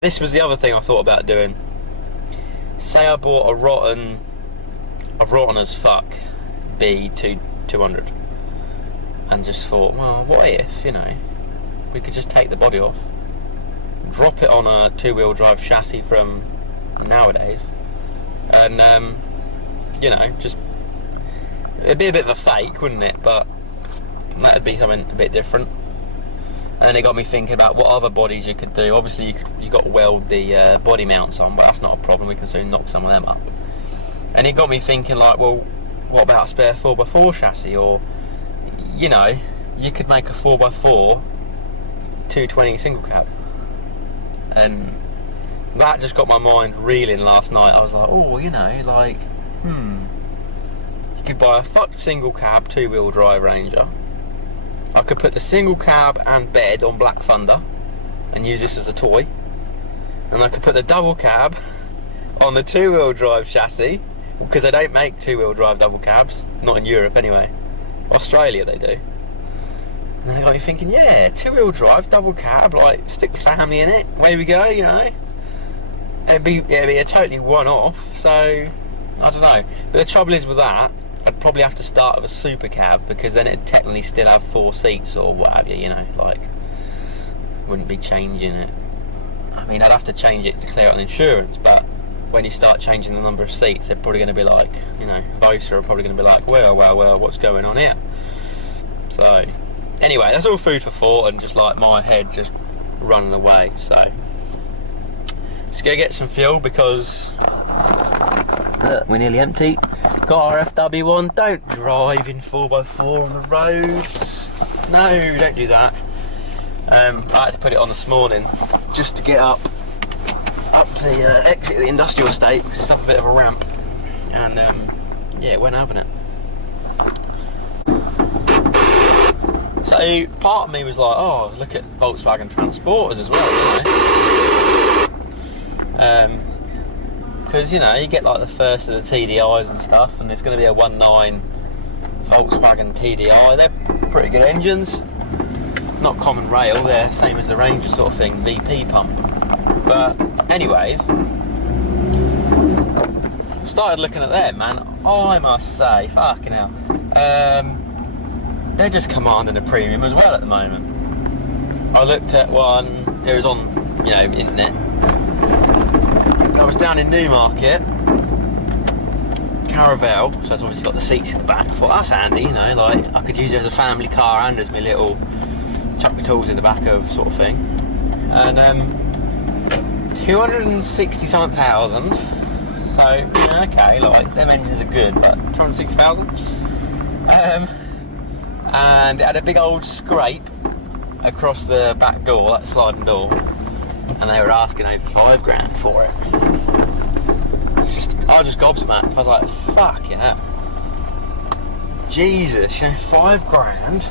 This was the other thing I thought about doing. Say I bought a rotten as fuck B200 and just thought, well, what if, we could just take the body off, drop it on a two-wheel drive chassis from nowadays, and just it'd be a bit of a fake, wouldn't it? But that'd be something a bit different. And it got me thinking about what other bodies you could do. Obviously, you got to weld the body mounts on, but that's not a problem. We can soon knock some of them up. And it got me thinking, like, well, what about a spare 4x4 chassis? Or, you could make a 4x4 220 single cab. And that just got my mind reeling last night. I was like, oh, you could buy a fucked single cab two-wheel drive Ranger. I could put the single cab and bed on Black Thunder and use this as a toy. And I could put the double cab on the two-wheel drive chassis, because they don't make two-wheel drive double cabs, not in Europe anyway. Australia they do. And then it got me thinking, yeah, two-wheel drive, double cab, like, stick the family in it, away we go, It'd be a totally one-off, so, I don't know. But the trouble is with that, I'd probably have to start with a super cab, because then it'd technically still have 4 seats or what have you, wouldn't be changing it. I mean, I'd have to change it to clear out the insurance, but when you start changing the number of seats, they're probably going to be like, Vosa are probably going to be like, well, what's going on here? So, anyway, that's all food for thought, and just like my head just running away, so. Let's go get some fuel, because we're nearly empty. Got our FW1, don't drive in 4x4 on the roads. No, don't do that. I had to put it on this morning just to get up the exit of the industrial estate, because it's up a bit of a ramp, and yeah, it weren't having it. So part of me was like, oh, look at Volkswagen Transporters as well, because you get like the first of the TDIs and stuff, and there's going to be a 1.9 Volkswagen TDI. They're pretty good engines, not common rail, they're same as the Ranger sort of thing, VP pump. But anyways, started looking at them, man. I must say, fucking hell, they're just commanding a premium as well at the moment. I looked at one, it was on internet. I was down in Newmarket, Caravelle, so it's obviously got the seats in the back. I thought, that's handy, like I could use it as a family car and as my little chuck my tools in the back of sort of thing. And 260 something thousand, so yeah, okay, like them engines are good, but 260,000. And it had a big old scrape across the back door, that sliding door, and they were asking over £5,000 for it. I was just gobsmacked. I was like, fuck yeah. Jesus, £5,000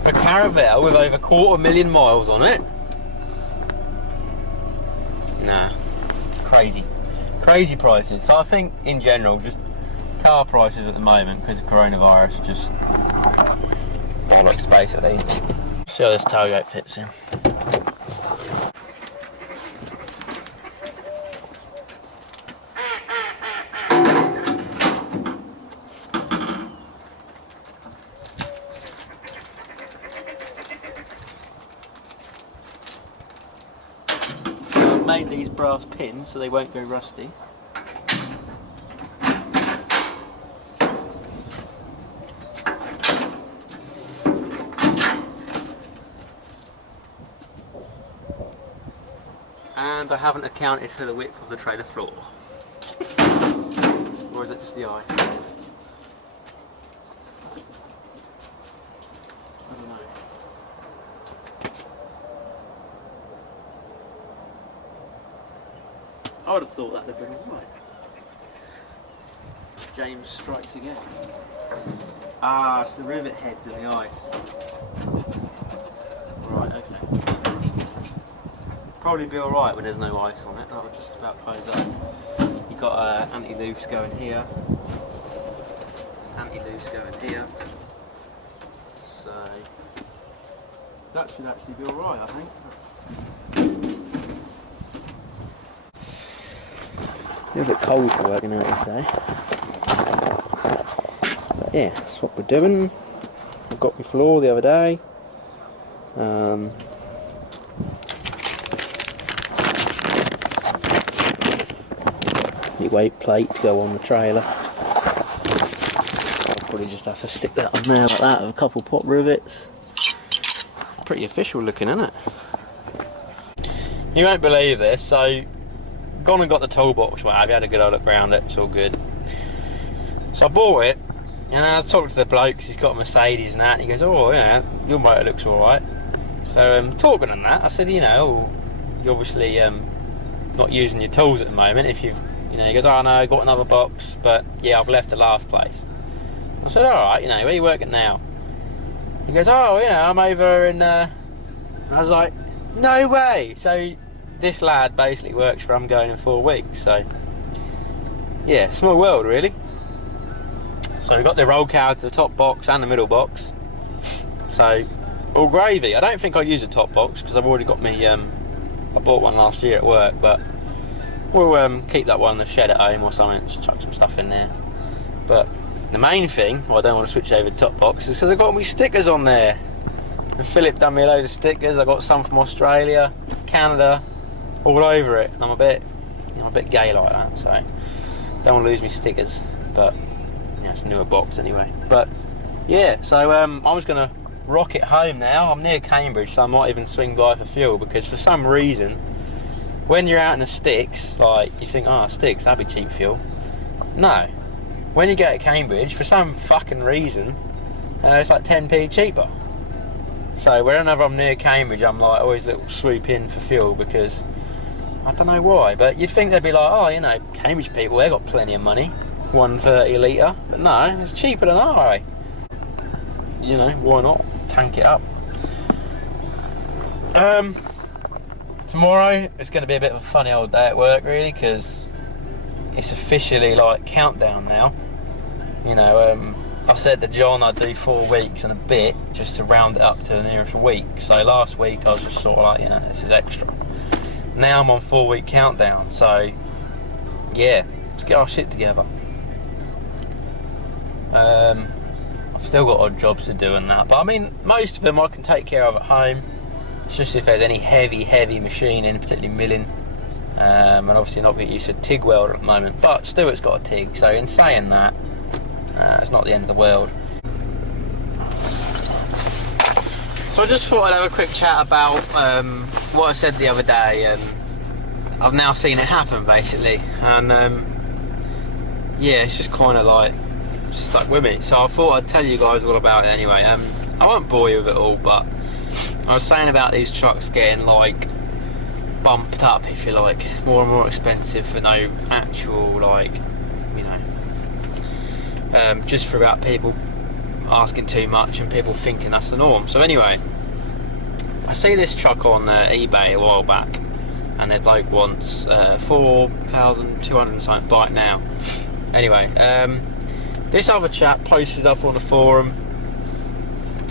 for a Caravelle with over 250,000 miles on it. Nah, crazy prices. So I think in general, just car prices at the moment, because of coronavirus, are just bollocks basically. See how this tailgate fits in. I've made these brass pins so they won't go rusty. And I haven't accounted for the width of the trailer floor. Or is it just the ice? I don't know. I would have thought that would have been alright. James strikes again. Ah, it's the rivet heads in the ice. Right, okay. Probably be alright when there's no ice on it. That'll just about close up. You've got anti-loose going here, anti-loose going here. So that should actually be alright, I think. A little bit cold for working out today. But yeah, that's what we're doing. I got my floor the other day. Your weight plate to go on the trailer. I'll probably just have to stick that on there like that with a couple pop rivets. Pretty official looking, isn't it? You won't believe this, so gone and got the toolbox, what have you, had a good old look around it, it's all good. So I bought it, and I talked to the bloke because he's got a Mercedes and that, and he goes, oh yeah, your motor looks alright. So talking on that, I said, you know, you're obviously not using your tools at the moment. If you've, you know, he goes, oh no, I got another box, but yeah, I've left the last place. I said, alright, you know, where are you working now? He goes, oh yeah, I'm over in, I was like, no way! So this lad basically works where I'm going in 4 weeks, so yeah, small world really. So we got the roll card to the top box and the middle box, so all gravy. I don't think I'll use the top box because I've already got me, I bought one last year at work, but we'll keep that one in the shed at home or something, just chuck some stuff in there. But the main thing, why I don't want to switch over to top box, is because I've got all my stickers on there. And Philip done me a load of stickers. I got some from Australia, Canada, all over it, and I'm a bit gay like that, so don't want to lose my stickers. But yeah, it's a newer box anyway. But yeah, so I was gonna rock it home now. I'm near Cambridge, so I might even swing by for fuel, because for some reason, when you're out in the sticks, like you think, oh, sticks, that'd be cheap fuel. No, when you get to Cambridge, for some fucking reason, it's like 10p cheaper. So whenever I'm near Cambridge, I'm like always little swoop in for fuel, because I don't know why, but you'd think they'd be like, oh, you know, Cambridge people, they've got plenty of money, 1.30 a litre, but no, it's cheaper than ours. You know, why not tank it up? Tomorrow it's going to be a bit of a funny old day at work really, because it's officially like countdown now. You know, I said to John I'd do 4 weeks and a bit just to round it up to the nearest week. So last week I was just sort of like, you know, this is extra. Now I'm on 4-week countdown, so yeah, let's get our shit together. I've still got odd jobs to do and that, but I mean, most of them I can take care of at home. It's just if there's any heavy machining, particularly milling, and obviously not get used to TIG welder at the moment, but Stuart's got a TIG, so in saying that, it's not the end of the world. So I just thought I'd have a quick chat about what I said the other day, and I've now seen it happen basically, and yeah, it's just kind of like stuck with me. So I thought I'd tell you guys all about it anyway. I won't bore you with it all, but I was saying about these trucks getting like bumped up, if you like, more and more expensive for no actual, like, you know, just for about people asking too much and people thinking that's the norm. So anyway, I see this truck on eBay a while back, and the bloke wants 4,200 and something, buy it now. Anyway, this other chap posted up on the forum,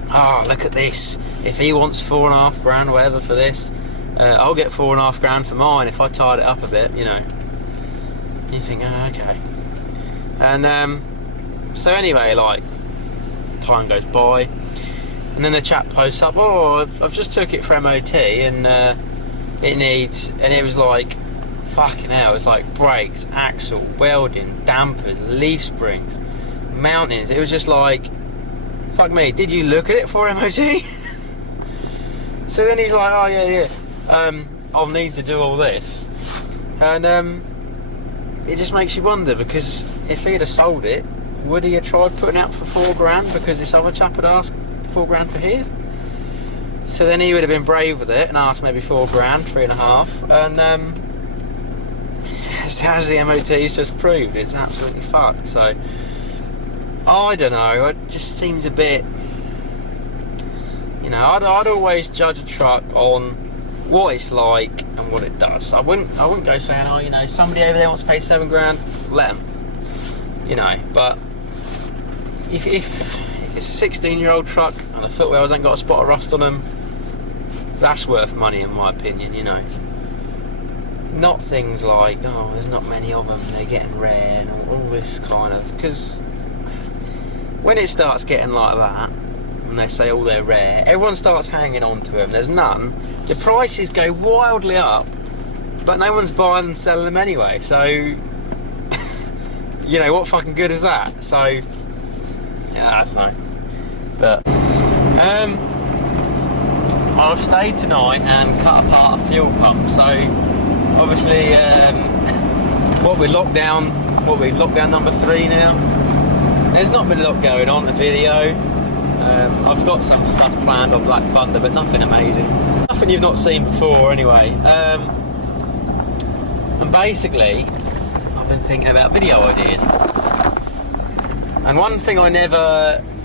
oh, look at this, if he wants 4.5 grand, whatever, for this, I'll get 4.5 grand for mine if I tied it up a bit, you know. You think, oh, okay. And so anyway, like, time goes by, and then the chap posts up, oh, I've just took it for MOT, and it needs, and it was like, fucking hell, it's like brakes, axle, welding, dampers, leaf springs, mountings. It was just like, fuck me, did you look at it for MOT? So then he's like, oh yeah, I'll need to do all this, and it just makes you wonder, because if he'd have sold it, would he have tried putting it up for 4 grand because this other chap had asked 4 grand for his? So then he would have been brave with it and asked maybe 4 grand, 3.5, and as the MOT's just proved, it's absolutely fucked. So I don't know, it just seems a bit, you know, I'd always judge a truck on what it's like and what it does. I wouldn't go saying, oh, you know, somebody over there wants to pay 7 grand, let them, you know. But if it's a 16-year-old truck and the footwells ain't got a spot of rust on them, That's worth money in my opinion, you know. Not things like, oh, there's not many of them, they're getting rare, and all this kind of, because when it starts getting like that, and they say, oh, they're rare, everyone starts hanging on to them, there's none, the prices go wildly up, but no one's buying and selling them anyway, so, you know, what fucking good is that? So, yeah, I don't know, but, I've stayed tonight and cut apart a fuel pump, so, obviously, we're lockdown number 3 now. There's not been a lot going on in the video. I've got some stuff planned on Black Thunder, but nothing amazing. Nothing you've not seen before anyway. And basically, I've been thinking about video ideas. And one thing I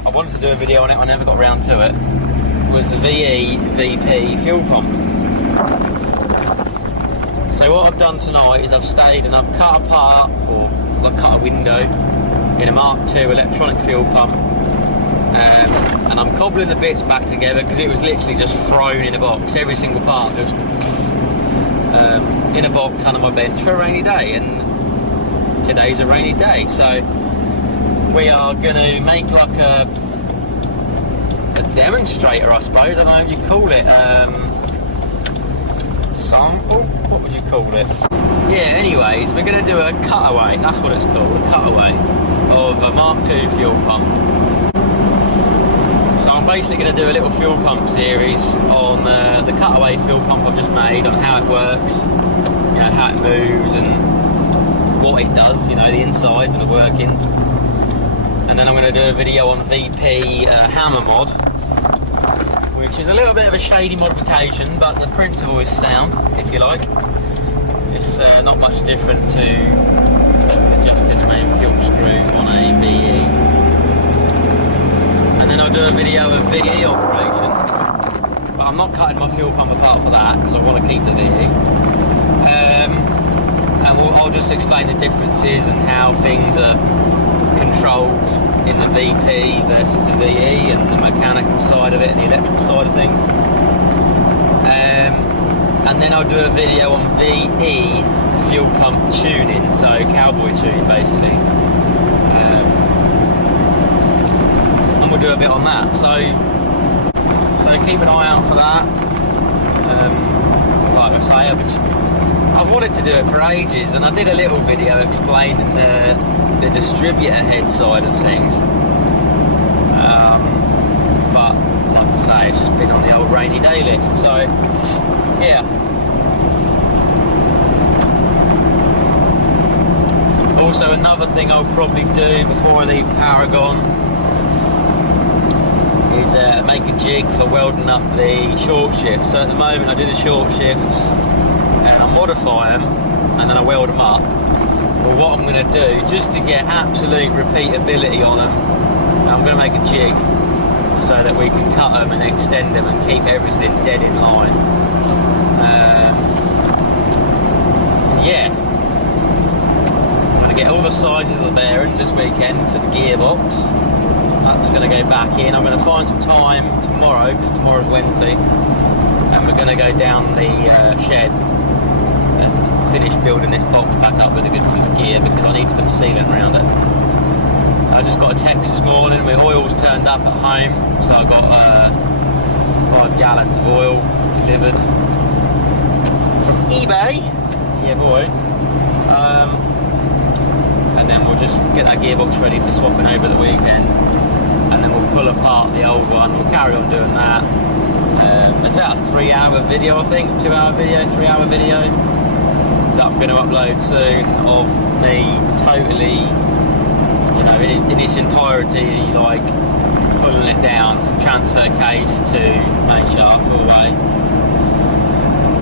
wanted to do a video on it, I never got around to it, was the VP fuel pump. So what I've done tonight is I've stayed and I've cut apart, or I've cut a window in a Mark II electronic fuel pump, and I'm cobbling the bits back together because it was literally just thrown in a box. Every single part just in a box under my bench for a rainy day, and today's a rainy day, so we are going to make like a demonstrator, I suppose. I don't know what you call it. Sample? What would you call it? Yeah, anyways, we're going to do a cutaway, that's what it's called, a cutaway of a Mark II fuel pump. So I'm basically going to do a little fuel pump series on the cutaway fuel pump I've just made, on how it works, you know, how it moves and what it does, you know, the insides and the workings. And then I'm going to do a video on VP hammer mod, which is a little bit of a shady modification, but the principle is sound, if you like. It's not much different to adjusting the main fuel screw on a VE. And then I'll do a video of VE operation. But I'm not cutting my fuel pump apart for that, because I want to keep the VE. And I'll just explain the differences and how things are controlled in the VP versus the VE, and the mechanical side of it and the electrical side of things. And then I'll do a video on VE fuel pump tuning, so cowboy tuning basically. And we'll do a bit on that. So keep an eye out for that. Like I say, I've wanted to do it for ages, and I did a little video explaining the distributor head side of things, but like I say, it's just been on the old rainy day list, so yeah. Also, another thing I'll probably do before I leave Paragon is make a jig for welding up the short shift. So at the moment I do the short shifts and I modify them and then I weld them up. But what I'm going to do, just to get absolute repeatability on them, I'm going to make a jig so that we can cut them and extend them and keep everything dead in line. Yeah, I'm going to get all the sizes of the bearings this weekend for the gearbox. That's going to go back in. I'm going to find some time tomorrow, because tomorrow's Wednesday, and we're going to go down the shed and finish building this box back up with a good fifth gear, because I need to put a sealant around it. I just got a text this morning, my oil's turned up at home, so I got 5 gallons of oil delivered from eBay. Yeah, boy. And then we'll just get that gearbox ready for swapping over the weekend, and then we'll pull apart the old one. We'll carry on doing that. It's about a 3-hour video, I think, 2-hour video, 3-hour video that I'm going to upload soon of me totally, you know, in its entirety, like pulling it down from transfer case to main shaft all the way.